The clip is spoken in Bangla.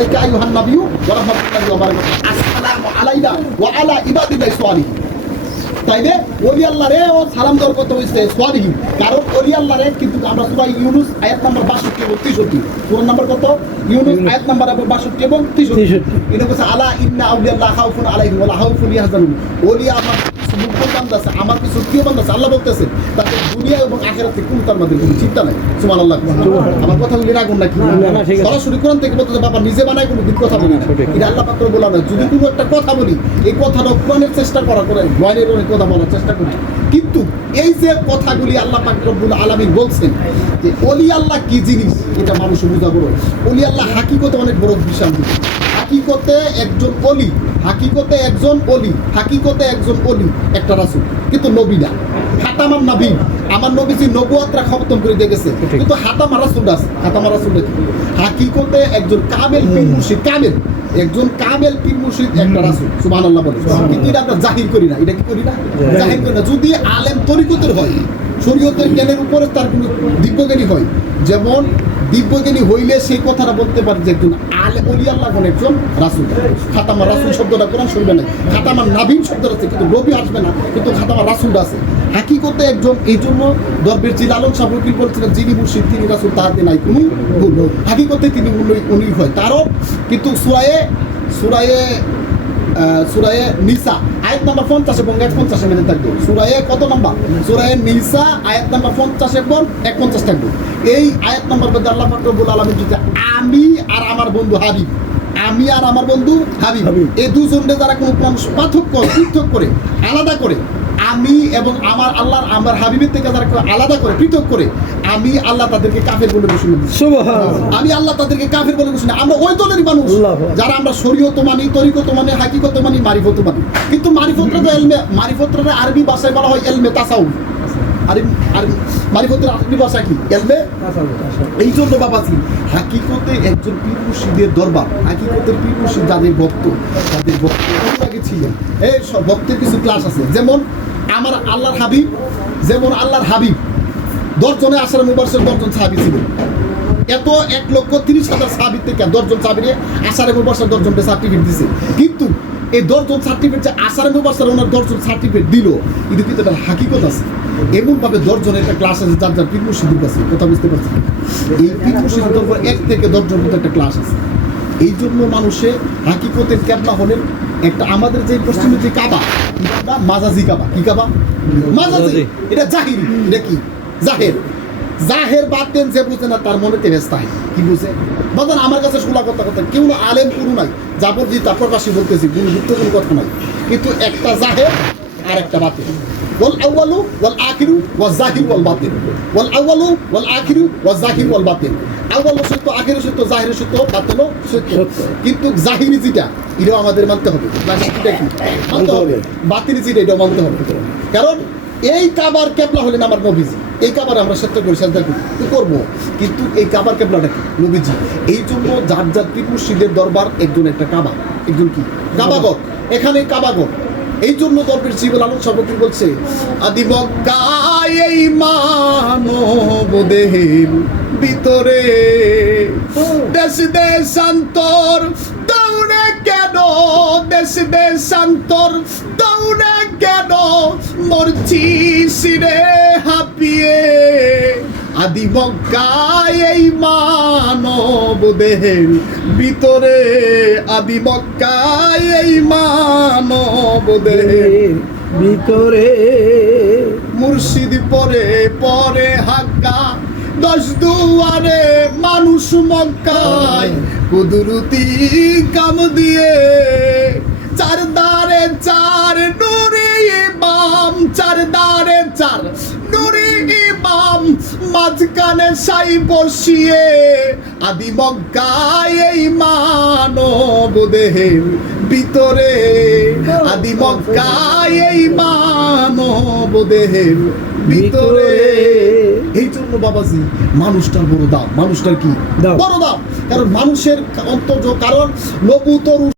عليك أيها النبي ورحمة الله وبركاته السلام علينا وعلى عباد الله الصالحين তাইলে ওলি আল্লাহ রে ও সালাম দেওয়ার কথা হয়েছে সোয়ালিহীন কারণ ওলি আল্লাহ রে কিন্তু আমরা সবাই ইউনুস আয়াত নাম্বার বাষট্টি এবং তেষট্টি কোন নাম্বার কত ইউনুস আয়াত নাম্বার এবং বাষট্টি এবং তেষট্টি 63 এটা বলছে আলা ইন্না আউলিয়াল্লাহ খাউফুন আলাইহিম ওয়ালা খাউফুন ইয়াহজানুন ওলি আমার কিছু মুগ্ধ বান্দা আছে আমার কিছু প্রিয় বান্দা আছে আল্লাহ বলতেছে তাদের দুনিয়া এবং আখেরাতে কোন তার মধ্যে কোনো চিন্তা নাই। সুবহানাল্লাহ আমার কথা বলি রাখুন নাকি। সরাসরি কোরআন থেকে বলতেছে বাবা নিজে বানায় কোনো দিক কথা বলি না। এটা আল্লাহ পাত্র বলা না যদি কোনো একটা কথা বলি এই কথাটা প্রমাণের চেষ্টা করা করে বয়নের অনেক কথা বলার চেষ্টা করি। কিন্তু এই যে কথাগুলি আল্লাহ পাক রব্বুল আলামিন বলছেন যে অলি আল্লাহ কি জিনিস? এটা মানুষ বোঝা বড়। অলি আল্লাহ হাকিকতে অনেক বড় বিশাল। হাকিকতে একজন অলি হাকিকতে একজন অলি হাকিকতে একজন অলি একটা রাসূল কিন্তু নবী না। হাতামার নাবি আমার নবীজি নবুয়াতরা খতম করে দিয়ে গেছে। কিন্তু হাতামা রাসূল আছে হাতামা রাসূল হাকিকতে একজন কামেল পীর মুর্শিদ কামেল একজন কামেল পীর মুর্শিদ একটা রাসূল সুবহানাল্লাহ বলে। কিন্তু এটা আমরা জাহির করি না এটা কি করি না? জাহির করি না। যদি আলেম তরিকতের হয় শরীয়তের জ্ঞানের উপরে তার কোনো দিব্যজ্ঞানী হয় যেমন দিব্যজ্ঞানী হইলে সেই কথাটা বলতে পারে যে একজন আলে অলি আল্লাহ কোন একজন রাসুল। খাতামা রাসুল শব্দটা কোরআন শরীফে নাই। খাতামা নাবিন শব্দটা আছে, কিন্তু নবী আসবে না, কিন্তু খাতামা রাসূলটা আছে। হাকিকতে একজন, এই জন্য দরবের জিল আলম সাহেব বলছিলেন যিনি মুর্শিদ, তিনি রাসুল তাহাতে নাই কোনো ভুল হাকিকতে তিনি উনি উনি হয়। কারণ কিন্তু সুরায়ে সুরায়ে সুরায়ে নিসা আয়াত নাম্বার পঞ্চাশ এবং এক পঞ্চাশে মেনে থাকবে। সুরায় কত নাম্বার? সুরায় নিসা আয়াত নাম্বার পঞ্চাশ এবং এক পঞ্চাশ থাকবে। এই আয়াত নাম্বার মধ্যে আল্লাহ ফাকরবুল আলমী যদি আমি আর আমার বন্ধু হাবিব। আমি আর আমার বন্ধু হাবি হাবিব। এই দুজনে যারা কোনো পার্থক্য পৃথক করে আলাদা করে আমি এবং আমার আল্লাহর আমার হাবিবের থেকে যারা কেউ আলাদা করে পৃথক করে আমি আল্লাহ তাদেরকে কাফের বলে ঘোষণা দিচ্ছি আমি আল্লাহ তাদেরকে কাফের বলে ঘোষণা আমরা ওই দলেরই মানুষ। যারা আমরা শরীয়ত মানি তরিকত মানি হাকিকত মানি মারিফত মানি। কিন্তু মারিফতরা তো এলমে মারিফতরা আরবি ভাষায় বলা হয় এলমে তাসাউফ। যেমন আমার আল্লাহর হাবিব, যেমন আল্লাহর হাবিব, দশজনে আসার মুবারসের দশজন সাহাবি ছিলেন। এত এক লক্ষ তিরিশ হাজার সাহাবির থেকে দশজন সাহাবিরে আসার এবং বর্ষার দশজনকে সার্টিফিকেট দিছে। কিন্তু এই দশজন সার্টিফিকেট যে আসার বর্ষার ওনার দশজন সার্টিফিকেট দিল কিন্তু কিন্তু একটা হাকিকত আছে। এমনভাবে দশজনের একটা ক্লাস আছে যার যার পীর মুর্শিদের কাছে কথা বুঝতে পারছি এই পীর মুর্শিদের দরবার এক থেকে দশজন মতো একটা ক্লাস আছে। এই জন্য মানুষে হাকিকতের ক্যাবলা হলেন একটা আমাদের যে পশ্চিমের যে কাবা? মাজাজি কাবা। কি কাবা? মাজাজি। এটা জাহির এটা কি? জাহের। জাহের বাতেন যে বুঝে না তার মনে তেরেস্তা হয়। কি বুঝে? বাজান আমার কাছে শোনা কথা কথা। কেউ না আলেম কোনো নাই। যাবর জি তারপর পাশে বলতেছি কোনো যুক্ত কোনো কথা নাই। কিন্তু একটা জাহের আর একটা বাতেন জাহির সত্য সত্য জাহির সত্য সত্য। সত্য। কিন্তু জাহিরি যেটা এটাও আমাদের মানতে হবে। মানতে বাতিনি যেটা এটাও মানতে হবে। কারণ এই কাবার কেবলা হলেন আমার নবীজি। এই কাবার আমরা সেটা করি সেটা করি। করব। কিন্তু এই কাবার কেবলাটা কি? নবীজি। এই জন্য যার যার পীর মুর্শিদের দরবার একজন একটা কাবা। একজন কি? কাবাগর এখানে কাবাগর এই জন্য গল্পের জীবন আলম সর্বত্র বলছে আদি মক্কায় এই মানব ভিতরে দেশ দেশান্তর, দৌড়ে কেন দেশ দেশান্তর, দৌড়ে কেন মরছি সিরে? আদি মক্কায় এই মানব দেহের ভিতরে আদি মক্কায় এই মানব দেহের ভিতরে। মুর্শিদ পরে পরে হাক্কা, দশ দুয়ারে মানুষ মক্কায়, কুদরতি কাম দিয়ে। চার দারে চার নুরি বাম চার দারে চার মাঝখানে সাই বসিয়ে আদি এই মানব দেহের ভিতরে। আদি এই মানব দেহের ভিতরে। এই জন্য বাবাজি মানুষটার বড় দাম। মানুষটার কি। বড় দাম। কারণ মানুষের অন্তর্য কারণ নবু তরু